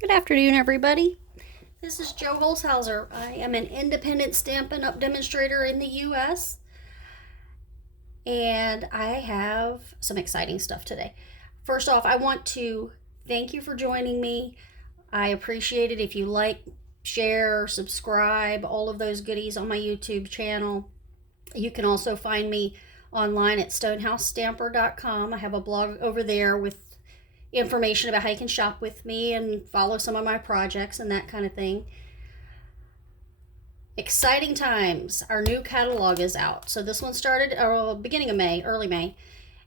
Good afternoon, everybody. This is Joe Holshouser. I am an independent Stampin' Up! Demonstrator in the U.S., and I have some exciting stuff today. First off, I want to thank you for joining me. I appreciate it if you like, share, subscribe, all of those goodies on my YouTube channel. You can also find me online at stonehouseStamper.com. I have a blog over there with information about how you can shop with me and follow some of my projects and that kind of thing. Exciting times. Our new catalog is out. So this one started beginning of May, early May,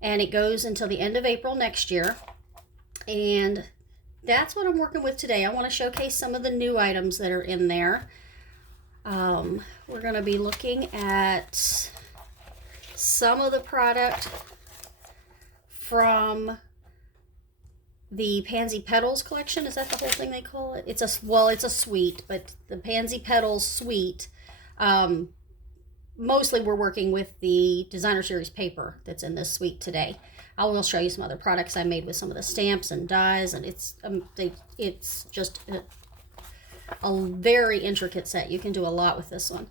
and it goes until the end of April next year. And that's what I'm working with today. I want to showcase some of the new items that are in there. We're going to be looking at some of the product from the Pansy Petals collection. Is that the whole thing they call it? It's a suite, but the Pansy Petals suite. Mostly we're working with the designer series paper that's in this suite today. I will show you some other products I made with some of the stamps and dies, and it's just a very intricate set. You can do a lot with this one.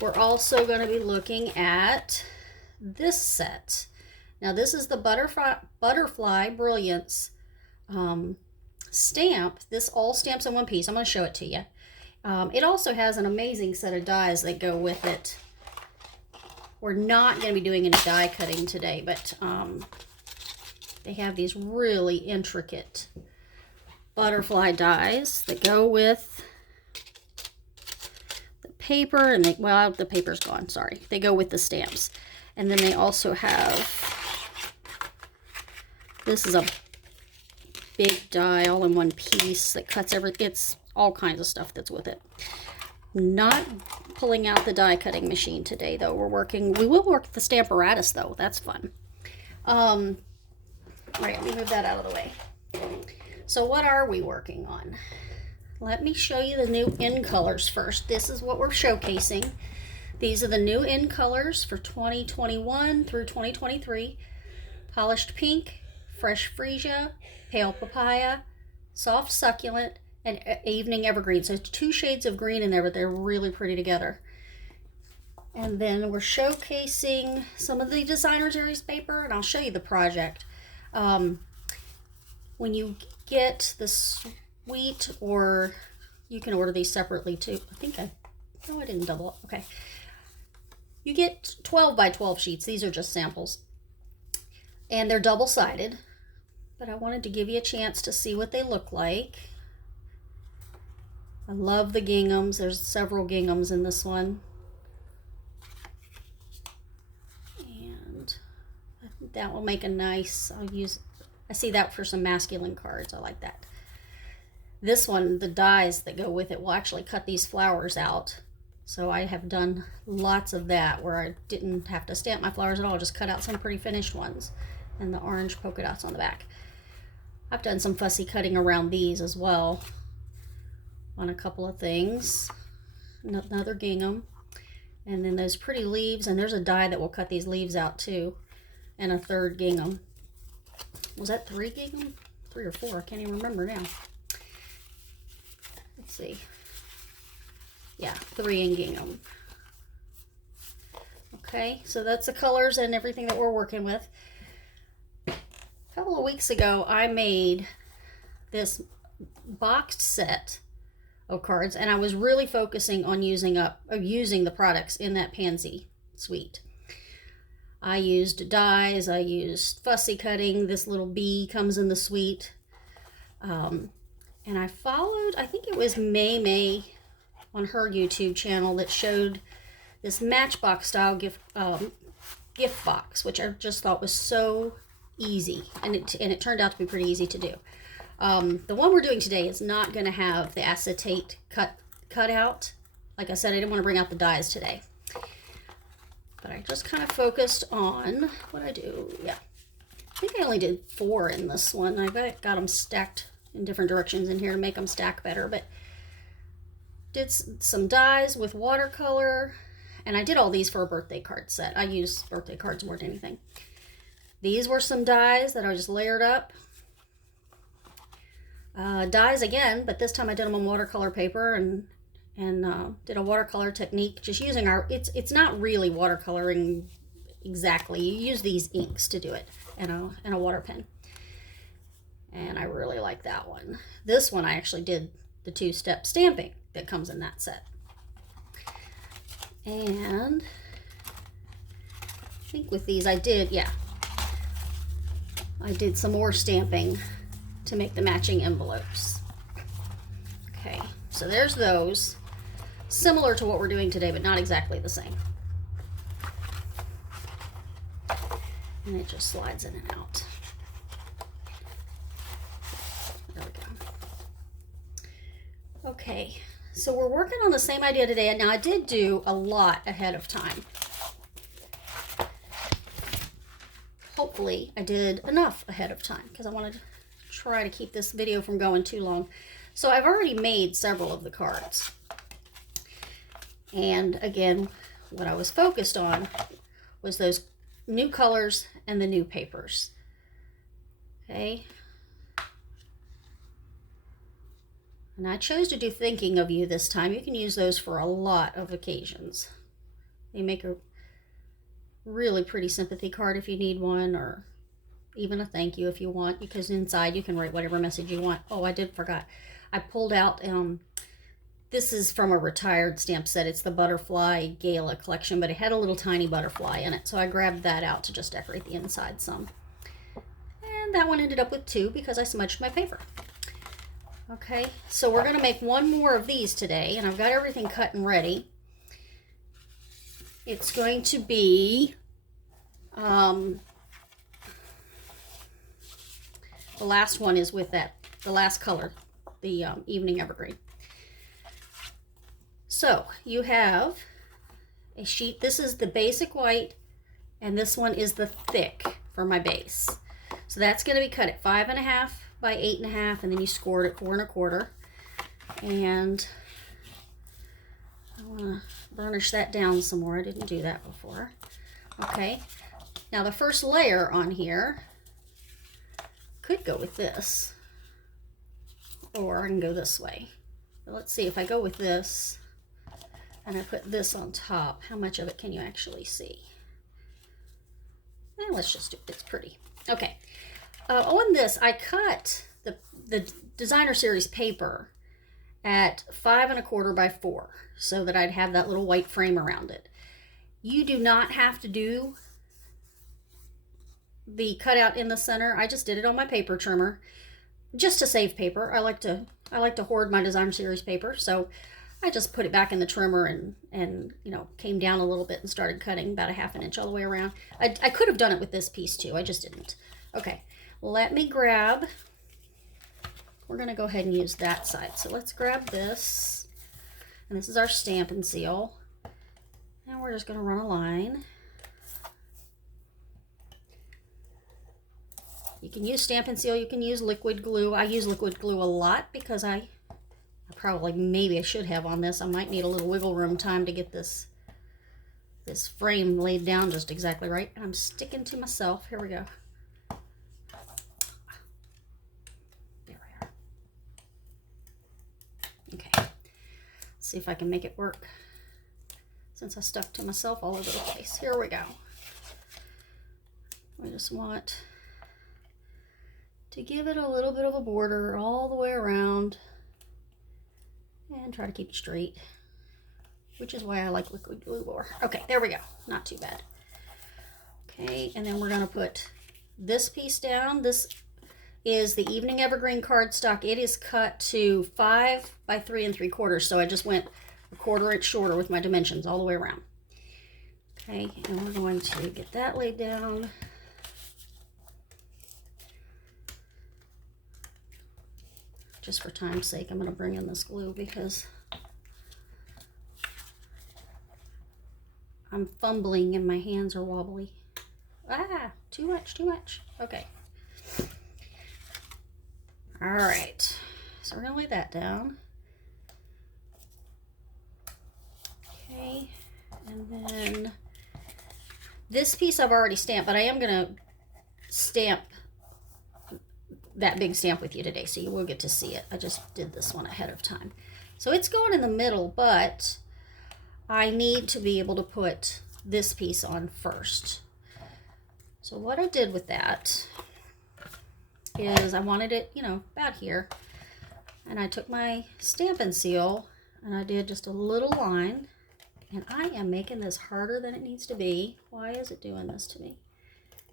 We're also going to be looking at this set. Now this is the Butterfly Brilliance stamp. This all stamps in one piece. I'm going to show it to you. It also has an amazing set of dies that go with it. We're not going to be doing any die cutting today, but they have these really intricate butterfly dies that go with the paper, and well, the paper's gone, sorry. They go with the stamps. And then they also have, this is a big die all in one piece that cuts it's all kinds of stuff that's with it. Not pulling out the die cutting machine today though. We will work the Stamparatus though. That's fun. All right, let me move that out of the way. So what are we working on? Let me show you the new in colors first. This is what we're showcasing. These are the new in colors for 2021 through 2023. Polished Pink, Fresh Freesia, Pale Papaya, Soft Succulent, and Evening Evergreen. So it's 2 shades of green in there, but they're really pretty together. And then we're showcasing some of the designer series paper, and I'll show you the project. When you get the suite, or you can order these separately too. No, I didn't double up. Okay. You get 12 by 12 sheets. These are just samples. And they're double-sided. But I wanted to give you a chance to see what they look like. I love the ginghams. There's several ginghams in this one. And I think that will make a nice, I see that for some masculine cards. I like that. This one, the dies that go with it will actually cut these flowers out. So I have done lots of that where I didn't have to stamp my flowers at all. Just cut out some pretty finished ones. And the orange polka dots on the back. I've done some fussy cutting around these as well on a couple of things. Another gingham. And then those pretty leaves. And there's a die that will cut these leaves out too. And a third gingham. Was that 3 gingham? 3 or 4. I can't even remember now. Let's see. Yeah, 3 in gingham. Okay, so that's the colors and everything that we're working with. A couple of weeks ago, I made this boxed set of cards, and I was really focusing on using the products in that Pansy suite. I used dies, I used fussy cutting. This little bee comes in the suite. And I followed, I think it was May on her YouTube channel that showed this Matchbox style gift box, which I just thought was so easy, and it turned out to be pretty easy to do. The one we're doing today is not going to have the acetate cut out. Like I said, I didn't want to bring out the dies today, but I just kind of focused on what I do. Yeah, I think I only did 4 in this one. I got them stacked in different directions in here to make them stack better, but did some dies with watercolor, and I did all these for a birthday card set. I use birthday cards more than anything. These were some dies that I just layered up. dies again, but this time I did them on watercolor paper and did a watercolor technique, just using it's not really watercoloring exactly. You use these inks to do it and a water pen. And I really like that one. This one I actually did the 2-step stamping that comes in that set. And I think with these I did some more stamping to make the matching envelopes. Okay, so there's those. Similar to what we're doing today, but not exactly the same. And it just slides in and out. There we go. Okay, so we're working on the same idea today. Now I did do a lot ahead of time. Hopefully I did enough ahead of time because I wanted to try to keep this video from going too long. So I've already made several of the cards. And again, what I was focused on was those new colors and the new papers. Okay. And I chose to do Thinking of You this time. You can use those for a lot of occasions. They make a really pretty sympathy card if you need one, or even a thank you if you want, because inside you can write whatever message you want. Oh, I forgot. I pulled out, this is from a retired stamp set. It's the Butterfly Gala collection, but it had a little tiny butterfly in it. So I grabbed that out to just decorate the inside some. And that one ended up with 2 because I smudged my paper. Okay, so we're going to make one more of these today, and I've got everything cut and ready. It's going to be the last one is with the last color, the Evening Evergreen. So you have a sheet. This is the basic white, and this one is the thick for my base. So that's going to be cut at 5.5 by 8.5, and then you score it at 4 1/4. And I want to burnish that down some more. I didn't do that before. Okay, now the first layer on here could go with this, or I can go this way. But let's see, if I go with this and I put this on top, how much of it can you actually see? And let's just do it. It's pretty. Okay. On this, I cut the Designer Series paper at 5 1/4 by 4 so that I'd have that little white frame around it. You do not have to do the cutout in the center. I just did it on my paper trimmer just to save paper. I like to hoard my Designer Series paper, so I just put it back in the trimmer and you know, came down a little bit and started cutting about a 1/2 inch all the way around. I could have done it with this piece too. I just didn't. Okay, let me grab. We're going to go ahead and use that side. So let's grab this, and this is our Stampin' Seal. And we're just going to run a line. You can use Stampin' Seal. You can use liquid glue. I use liquid glue a lot because I maybe I should have on this. I might need a little wiggle room time to get this frame laid down just exactly right. And I'm sticking to myself. Here we go. There we are. Okay. Let's see if I can make it work since I stuck to myself all over the place. Here we go. I just want to give it a little bit of a border all the way around. And try to keep it straight, which is why I like liquid glue more. Okay, there we go. Not too bad. Okay, and then we're going to put this piece down. This is the Evening Evergreen cardstock. It is cut to 5 by 3 3/4, so I just went a 1/4 inch shorter with my dimensions all the way around. Okay, and we're going to get that laid down. Just for time's sake, I'm going to bring in this glue because I'm fumbling and my hands are wobbly. Ah, too much, too much. Okay. All right. So we're going to lay that down. Okay. And then this piece I've already stamped, but I am going to stamp that big stamp with you today, so you will get to see it. I just did this one ahead of time. So it's going in the middle, but I need to be able to put this piece on first. So what I did with that is I wanted it, you know, about here. And I took my Stampin' Seal and I did just a little line. And I am making this harder than it needs to be. Why is it doing this to me?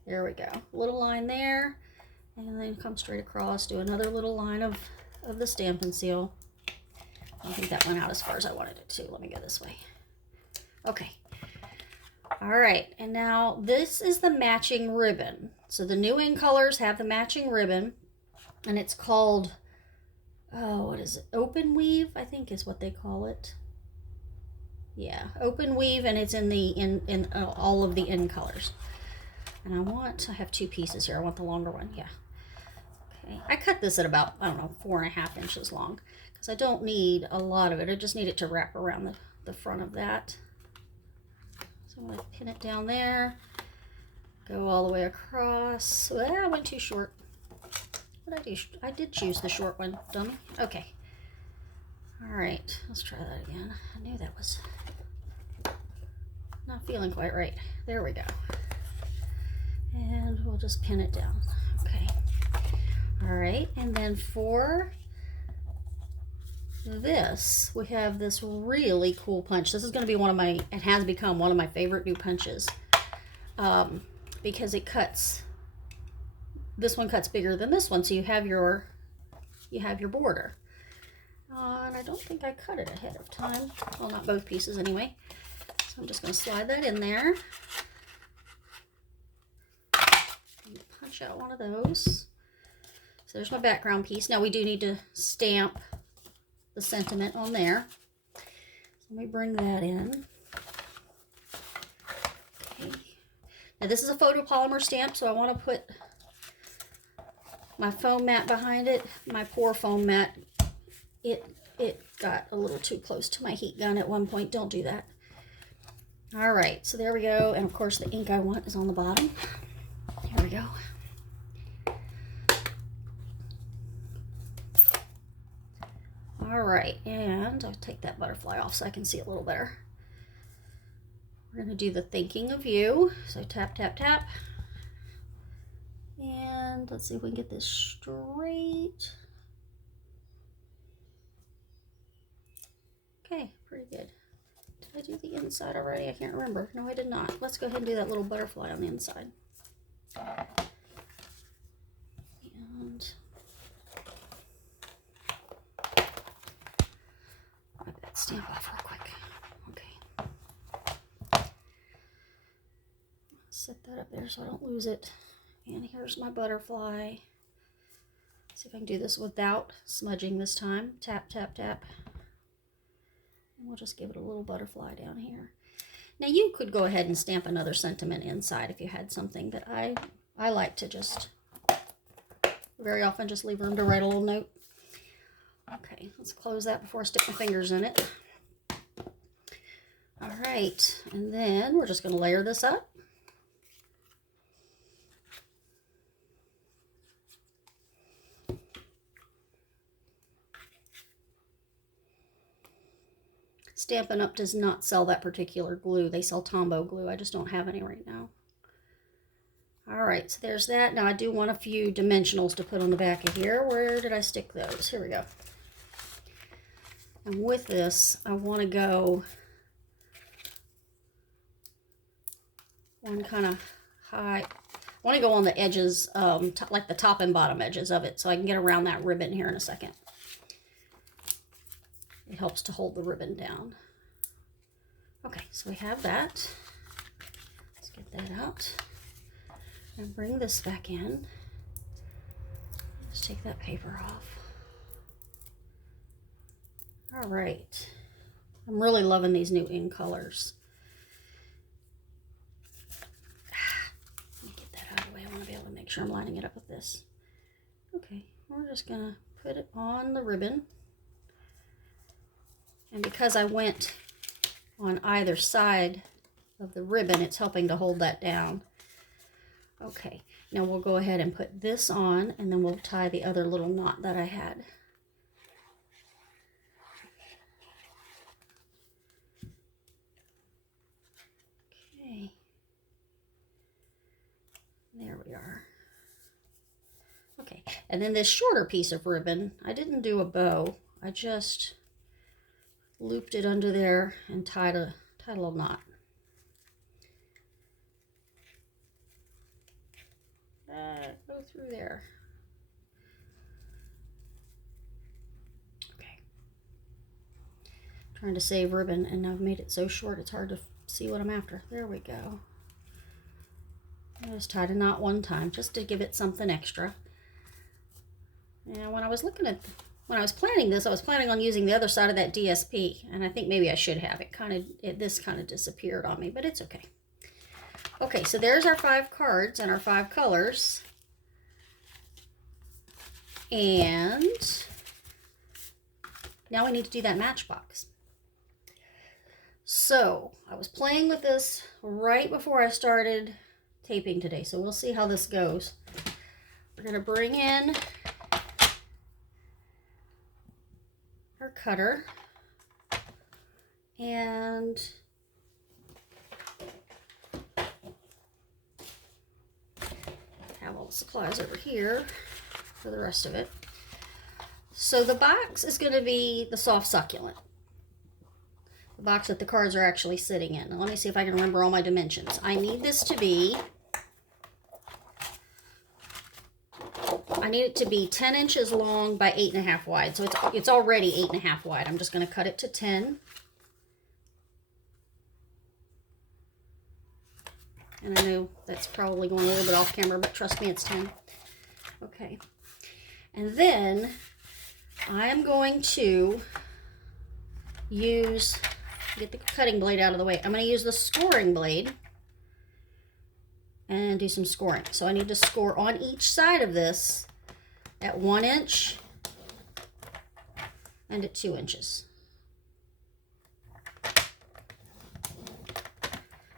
There we go. Little line there. And then come straight across, do another little line of the Stampin' Seal. I think that went out as far as I wanted it to. Let me go this way. Okay. All right. And now this is the matching ribbon. So the new in colors have the matching ribbon. And it's called, oh, what is it? Open Weave, I think is what they call it. Yeah, Open Weave, and it's in the all of the in colors. And I have two pieces here. I want the longer one. Yeah. Okay. I cut this at about, I don't know, 4.5 inches long because I don't need a lot of it. I just need it to wrap around the front of that. So I'm going to pin it down there. Go all the way across. Well, I went too short. What did I do? I did choose the short one, dummy. Okay. All right, let's try that again. I knew that was not feeling quite right. There we go. And we'll just pin it down. Okay. All right, and then for this, we have this really cool punch. This is going to be it has become one of my favorite new punches because it cuts. This one cuts bigger than this one, so you have your border. And I don't think I cut it ahead of time. Well, not both pieces anyway. So I'm just going to slide that in there. And punch out one of those. So there's my background piece. Now we do need to stamp the sentiment on there. So let me bring that in. Okay. Now this is a photopolymer stamp, so I want to put my foam mat behind it. My poor foam mat. It got a little too close to my heat gun at one point. Don't do that. All right, so there we go. And of course the ink I want is on the bottom. Here we go. All right, and I'll take that butterfly off so I can see it a little better. We're gonna do the thinking of you. So tap, tap, tap. And let's see if we can get this straight. Okay, pretty good. Did I do the inside already? I can't remember. No, I did not. Let's go ahead and do that little butterfly on the inside. And wipe that stamp off real quick. Okay. Set that up there so I don't lose it. And here's my butterfly. See if I can do this without smudging this time. Tap, tap, tap. And we'll just give it a little butterfly down here. Now you could go ahead and stamp another sentiment inside if you had something, but I like to just very often just leave room to write a little note. Okay, let's close that before I stick my fingers in it. All right, and then we're just going to layer this up. Stampin' Up does not sell that particular glue. They sell Tombow glue. I just don't have any right now. All right, so there's that. Now I do want a few dimensionals to put on the back of here. Where did I stick those? Here we go. And with this, I want to go one kind of high. I want to go on the edges, like the top and bottom edges of it, so I can get around that ribbon here in a second. It helps to hold the ribbon down. Okay, so we have that. Let's get that out and bring this back in. Let's take that paper off. All right. I'm really loving these new in colors. Let me get that out of the way. I want to be able to make sure I'm lining it up with this. Okay, we're just gonna put it on the ribbon. And because I went on either side of the ribbon, it's helping to hold that down. Okay, now we'll go ahead and put this on, and then we'll tie the other little knot that I had. Okay, there we are. Okay, and then this shorter piece of ribbon, I didn't do a bow, I just looped it under there and tied a little knot. Go through there. Okay. Trying to save ribbon, and I've made it so short it's hard to see what I'm after. There we go. I just tied a knot one time just to give it something extra. And when I was planning this, I was planning on using the other side of that DSP, and I think maybe I should have. This kind of disappeared on me, but it's okay. Okay, so there's our 5 cards and our 5 colors. And now we need to do that matchbox. So I was playing with this right before I started taping today, so we'll see how this goes. We're going to bring in our cutter and have all the supplies over here for the rest of it. So the box is going to be the soft succulent, the box that the cards are actually sitting in. Now let me see if I can remember all my dimensions. I need this to be, I need it to be 10 inches long by 8.5 wide. So it's already 8.5 wide. I'm just going to cut it to 10. And I know that's probably going a little bit off camera, but trust me, it's 10. Okay. And then I am going to get the cutting blade out of the way. I'm going to use the scoring blade and do some scoring. So I need to score on each side of this at 1 inch and at 2 inches.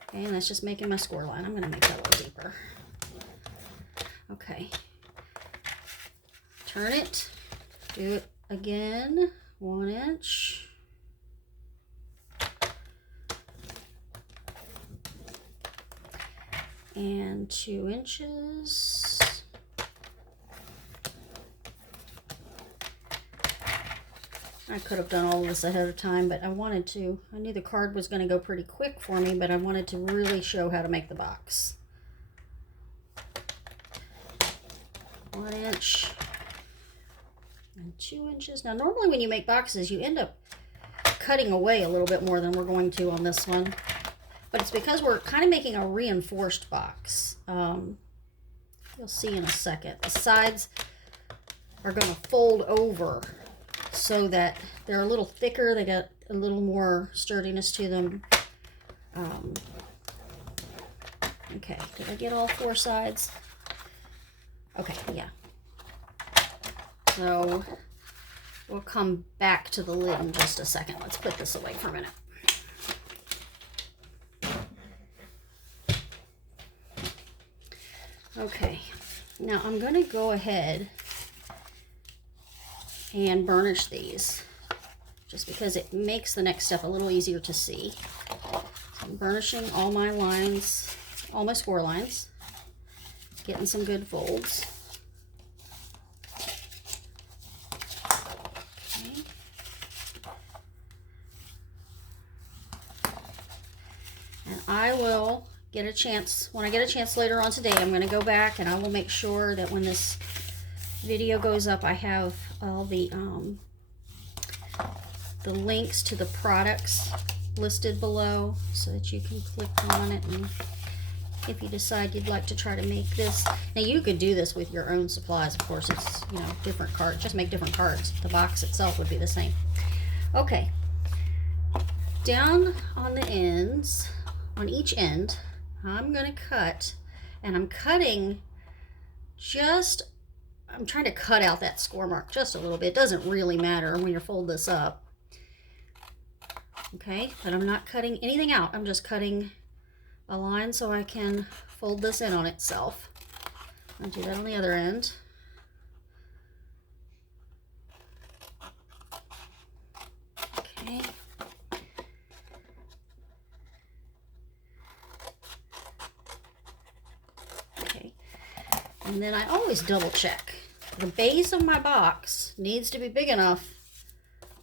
Okay, and that's just making my score line. I'm going to make that a little deeper. Okay. Turn it. Do it again. 1 inch. And 2 inches. I could have done all of this ahead of time, but I wanted to. I knew the card was going to go pretty quick for me, but I wanted to really show how to make the box. 1 inch and 2 inches. Now, normally when you make boxes, you end up cutting away a little bit more than we're going to on this one. But it's because we're kind of making a reinforced box. You'll see in a second. The sides are going to fold over so that they're a little thicker. They got a little more sturdiness to them. Okay, did I get all 4 sides? Okay, yeah. So we'll come back to the lid in just a second. Let's put this away for a minute. Okay, now I'm going to go ahead and burnish these just because it makes the next step a little easier to see. So I'm burnishing all my lines, all my score lines, getting some good folds. Okay. And I will get a chance, when I get a chance later on today, I'm going to go back and I will make sure that when this video goes up, I have all the links to the products listed below so that you can click on it, and if you decide you'd like to try to make this. Now you could do this with your own supplies, of course. It's, you know, different cards, just make different cards. The box itself would be the same. Okay, down on the ends, on each end, I'm going to cut, and I'm cutting just, I'm trying to cut out that score mark just a little bit. It doesn't really matter when you fold this up. Okay, but I'm not cutting anything out. I'm just cutting a line so I can fold this in on itself. I'll do that on the other end. Okay. Okay. And then I always double check. The base of my box needs to be big enough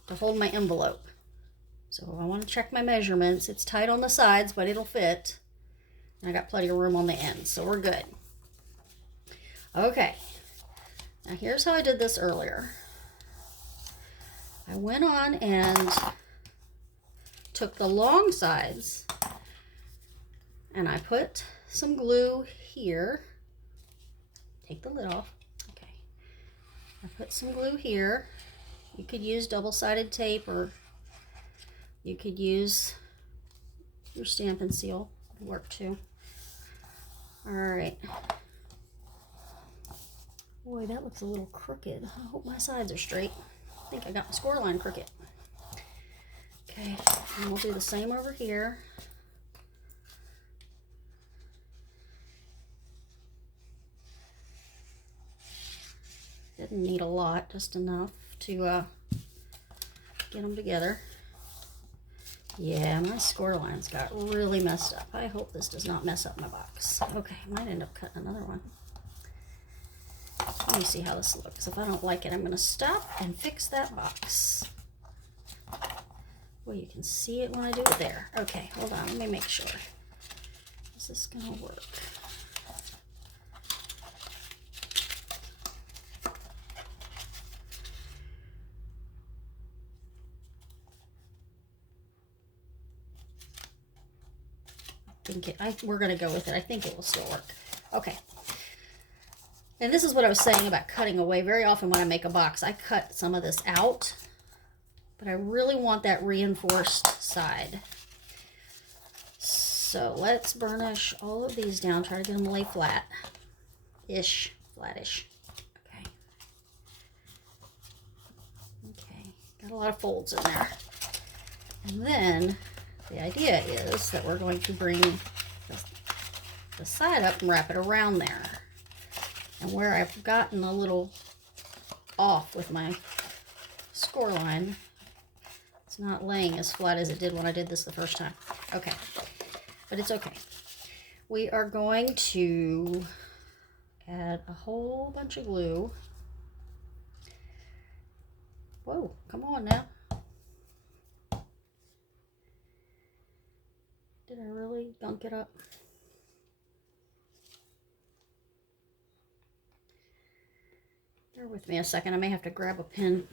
to hold my envelope. So I want to check my measurements. It's tight on the sides, but it'll fit. And I got plenty of room on the ends, so we're good. Okay. Now here's how I did this earlier. I went on and took the long sides and I put some glue here. Take the lid off. Okay. I put some glue here. You could use double-sided tape or you could use your Stampin' Seal. It'll work too. All right. Boy, that looks a little crooked. I hope my sides are straight. I think I got my score line crooked. Okay, and we'll do the same over here. Didn't need a lot, just enough to get them together. Yeah, my score lines got really messed up. I hope this does not mess up my box. Okay, might end up cutting another one. Let me see how this looks. If I don't like it, I'm going to stop and fix that box. Well, you can see it when I do it there. Okay, hold on. Let me make sure. Is this going to work? We're going to go with it. I think it will still work. Okay. And this is what I was saying about cutting away. Very often when I make a box, I cut some of this out, but I really want that reinforced side. So let's burnish all of these down. Try to get them to lay flat-ish, flattish. Okay. Okay, got a lot of folds in there. And then the idea is that we're going to bring the side up and wrap it around there. And where I've gotten a little off with my score line, it's not laying as flat as it did when I did this the first time. Okay, but it's okay. We are going to add a whole bunch of glue. Whoa, come on now. Did I really gunk it up? Bear with me a second. I may have to grab a pen.